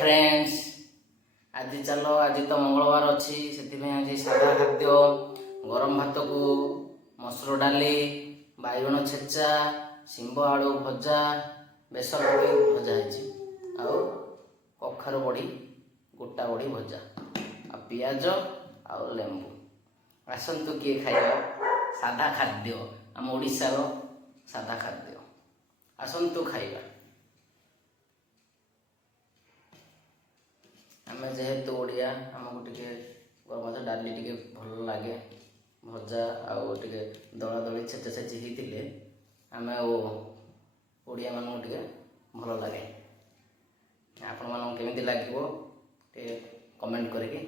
friends आज चलो आज तो मंगलवार अच्छी से आज सादा खाद्य गरम भात को मसूर डाली बैगण छेचा शिंब आलू भजा बेसन पकई भजा है कखारु बड़ी गोटा बड़ी भजा आ पियाज आ लेंबू आसतु किए खाइबा सादा खाद्य आम ओडिशार सादा खाद्य आसतु खाइबा आम जेहेतु ओडिया आमको टे गरम डाली टे भल लगे भजा आउ टे दला दली छेचा छेची होते आम ओडिया मानू टे भल लगे आपण मानू केमिति लागिवो टे कमेंट करके